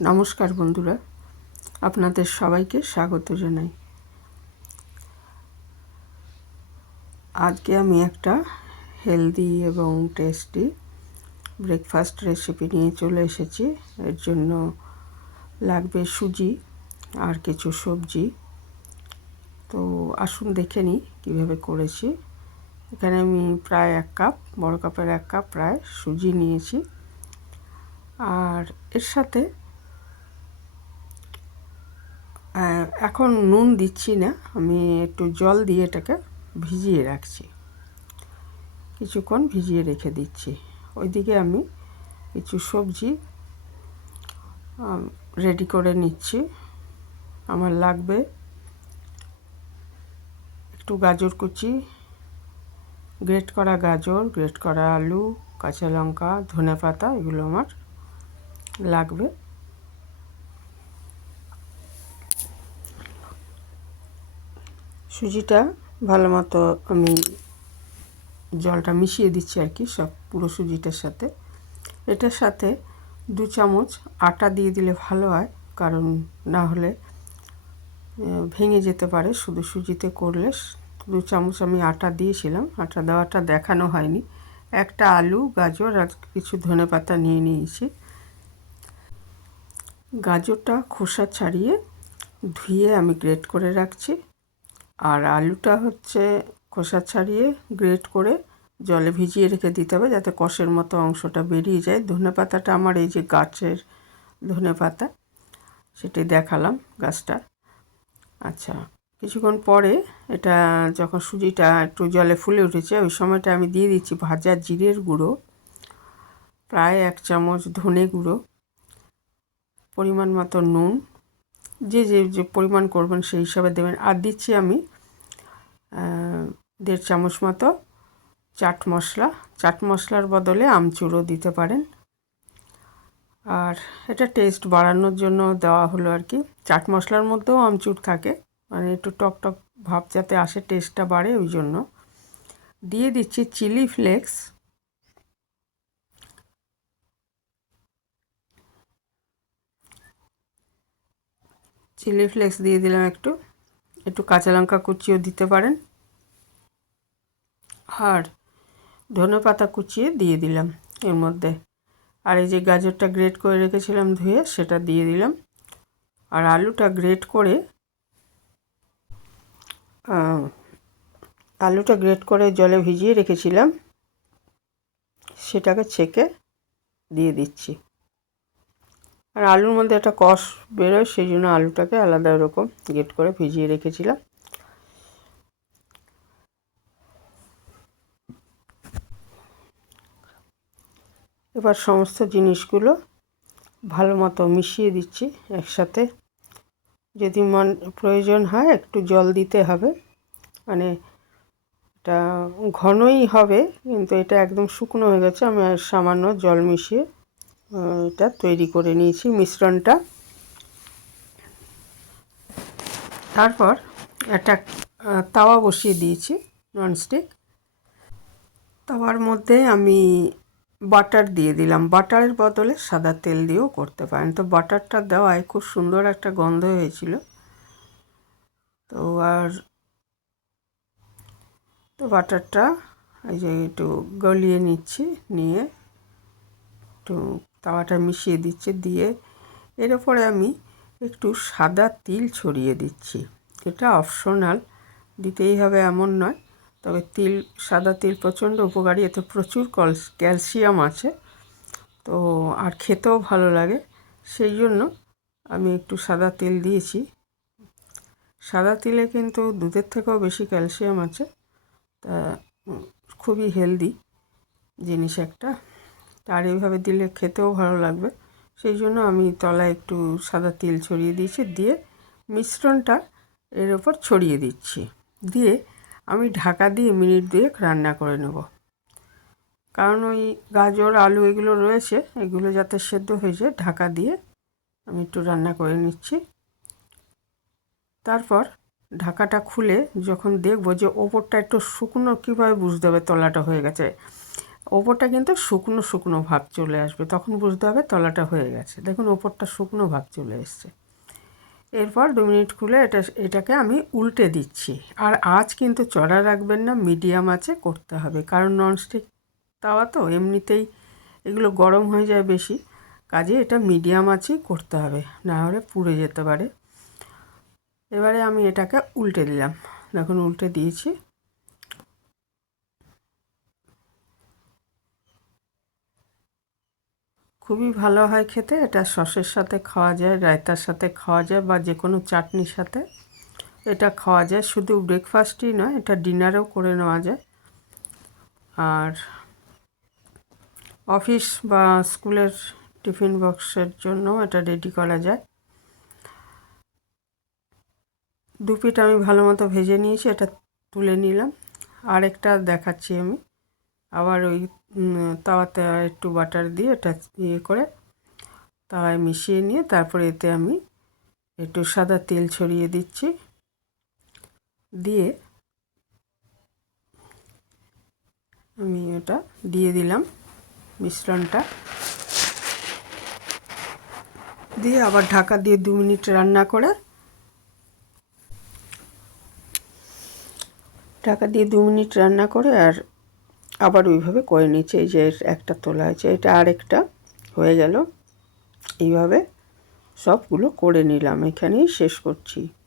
নমস্কার বন্ধুরা, আপনাদের সবাইকে স্বাগত জানাই। আজকে আমি একটা হেলদি এবং টেস্টি ব্রেকফাস্ট রেসিপি নিয়ে চলে এসেছি। এর জন্য লাগবে সুজি আর কিছু সবজি। তো আসুন দেখে নিই কীভাবে করেছি। এখানে আমি প্রায় 1 কাপ, বড় কাপের 1 কাপ প্রায় সুজি নিয়েছি। আর এর সাথে এখন নুন দিচ্ছি না, আমি একটু জল দিয়ে এটাকে ভিজিয়ে রাখছি, কিছুক্ষণ ভিজিয়ে রেখে দিচ্ছি। ওইদিকে আমি কিছু সবজি রেডি করে নিচ্ছি। আমার লাগবে একটু গাজর কুচি, গ্রেট করা গাজর, গ্রেট করা আলু, কাঁচা লঙ্কা, ধনেপাতা, এগুলো আমার লাগবে। সুজিটা ভালো মতো আমি জলটা মিশিয়ে দিচ্ছি আর কি, সব পুরো সুজিটার সাথে। এটার সাথে 2 চামচ আটা দিয়ে দিলে ভালো হয়, কারণ না হলে ভেঙে যেতে পারে। শুধু সুজিতে করলে 2 চামচ আমি আটা দিয়েছিলাম, আটা দেওয়াটা দেখানো হয়নি। একটা আলু, গাজর আর কিছু ধনেপাতা নিয়ে নিয়েছি। গাজরটা খোসা ছাড়িয়ে ধুয়ে আমি গ্রেট করে রাখছি, আর আলুটা হচ্ছে খোসা ছাড়িয়ে গ্রেট করে জলে ভিজিয়ে রেখে দিতে হবে, যাতে কষের মতো অংশটা বেরিয়ে যায়। ধনেপাতাটা আমার এই যে গাছের ধনেপাতা, সেটি দেখালাম গাছটা। আচ্ছা, কিছুক্ষণ পরে এটা যখন সুজিটা একটু জলে ফুলে উঠেছে, ওই সময়টা আমি দিয়ে দিচ্ছি ভাজা জিরের গুঁড়ো, প্রায় 1 চামচ ধনে গুঁড়ো, পরিমাণ মতো নুন, যে পরিমাণ করবেন সেই হিসাবে দেবেন। আর দিচ্ছি আমি 1.5 চামচ মতো চাট মশলা। চাট মশলার বদলে আমচুরও দিতে পারেন। আর এটা টেস্ট বাড়ানোর জন্য দেওয়া হলো আর কি। চাট মশলার মধ্যেও আমচুর থাকে, মানে একটু টক টক ভাব যাতে আসে, টেস্টটা বাড়ে, ওই জন্য দিয়ে দিচ্ছি চিলি ফ্লেক্স। চিলি ফ্লেক্স দিয়ে দিলাম একটু, একটু কাঁচা লঙ্কা কুচিও দিতে পারেন, আর ধনেপাতা কুচিয়ে দিয়ে দিলাম এর মধ্যে। আর এই যে গাজরটা গ্রেট করে রেখেছিলাম ধুয়ে, সেটা দিয়ে দিলাম। আর আলুটা গ্রেট করে জলে ভিজিয়ে রেখেছিলাম, সেটাকে ছেঁকে দিয়ে দিচ্ছি। আর আলুর মধ্যে একটা কষ বেরোয়, সেই জন্য আলুটাকে আলাদা এরকম গ্রেট করে ভিজিয়ে রেখেছিলাম। এবার সমস্ত জিনিসগুলো ভালো মতো মিশিয়ে দিচ্ছি একসাথে। যদি প্রয়োজন হয় একটু জল দিতে হবে, মানে এটা ঘনই হবে, কিন্তু এটা একদম শুকনো হয়ে গেছে। আমি আর সামান্য জল মিশিয়ে এটা তৈরি করে নিয়েছি মিশ্রণটা। তারপর একটা তাওয়া বসিয়ে দিয়েছি ননস্টিক। তাওয়ার মধ্যে আমি বাটার দিয়ে দিলাম। বাটারের বদলে সাদা তেল দিয়েও করতে পারেন। তো বাটারটা দেওয়ায় খুব সুন্দর একটা গন্ধ হয়েছিল। তো বাটারটা এই যে একটু গলিয়ে নিচ্ছি, নিয়ে একটু তাওয়াটা মিশিয়ে দিচ্ছি, দিয়ে এর উপরে আমি একটু সাদা তিল ছড়িয়ে দিচ্ছি। এটা অপশনাল, দিতেই হবে এমন নয়, তবে সাদা তিল প্রচণ্ড উপকারী, এতে প্রচুর ক্যালসিয়াম আছে। তো আর খেতেও ভালো লাগে, সেই জন্য আমি একটু সাদা তিল দিয়েছি। সাদা তিলে কিন্তু দুধের থেকেও বেশি ক্যালসিয়াম আছে, তা খুবই হেলদি জিনিস একটা। আর এইভাবে দিলে খেতেও ভালো লাগবে, সেই জন্য আমি তলায় একটু সাদা তিল ছড়িয়ে দিয়েছি। দিয়ে মিশ্রণটা এর ওপর ছড়িয়ে দিচ্ছি, দিয়ে আমি ঢাকা দিয়ে মিনিট 2 রান্না করে নেব। কারণ ওই গাজর আলু এগুলো রয়েছে, এগুলো যাতে সেদ্ধ হয়ে যায়, ঢাকা দিয়ে আমি একটু রান্না করে নিচ্ছি। তারপর ঢাকাটা খুলে যখন দেখব যে ওপরটা একটু শুকনো, কীভাবে বুঝতে হবে তলাটা হয়ে গেছে, ওপরটা কিন্তু শুকনো শুকনো ভাব চলে আসবে, তখন বুঝতে হবে তলাটা হয়ে গেছে। দেখুন ওপরটা শুকনো ভাব চলে এসছে। এরপর 2 মিনিট খুলে এটাকে আমি উল্টে দিচ্ছি। আর আঁচ কিন্তু চড়া রাখবেন না, মিডিয়াম আঁচে করতে হবে, কারণ ননস্টিক তাওয়া তো এমনিতেই এগুলো গরম হয়ে যায় বেশি, কাজে এটা মিডিয়াম আঁচেই করতে হবে, না হলে পুড়ে যেতে পারে। এবারে আমি এটাকে উল্টে দিলাম, দেখুন উল্টে দিয়েছি। খুবই ভালো হয় খেতে, এটা সসের সাথে খাওয়া যায়, রায়তার সাথে খাওয়া যায়, বা যে কোনো চাটনির সাথে এটা খাওয়া যায়। শুধু ব্রেকফাস্টই নয়, এটা ডিনারেও করে নেওয়া যায়। আর অফিস বা স্কুলের টিফিন বক্সের জন্য এটা রেডি করা যায়। 2 পিঠ আমি ভালো মতো ভেজে নিয়েছি, এটা তুলে নিলাম। আরেকটা দেখাচ্ছি আমি। আবার ওই তাওয়াতে একটু বাটার দিয়ে এটা ইয়ে করে তাওয়ায় মিশিয়ে নিয়ে তারপরে এতে আমি একটু সাদা তেল ছড়িয়ে দিচ্ছি, দিয়ে আমি এটা দিয়ে দিলাম মিশ্রণটা, দিয়ে আবার ঢাকা দিয়ে 2 মিনিট রান্না করে, ঢাকা দিয়ে 2 মিনিট রান্না করে আর আবার ওইভাবে করে নিচ্ছি। এই যে একটা তোলা আছে, এটা আরেকটা হয়ে গেল। এইভাবে সবগুলো করে নিলাম, এখানেই শেষ করছি।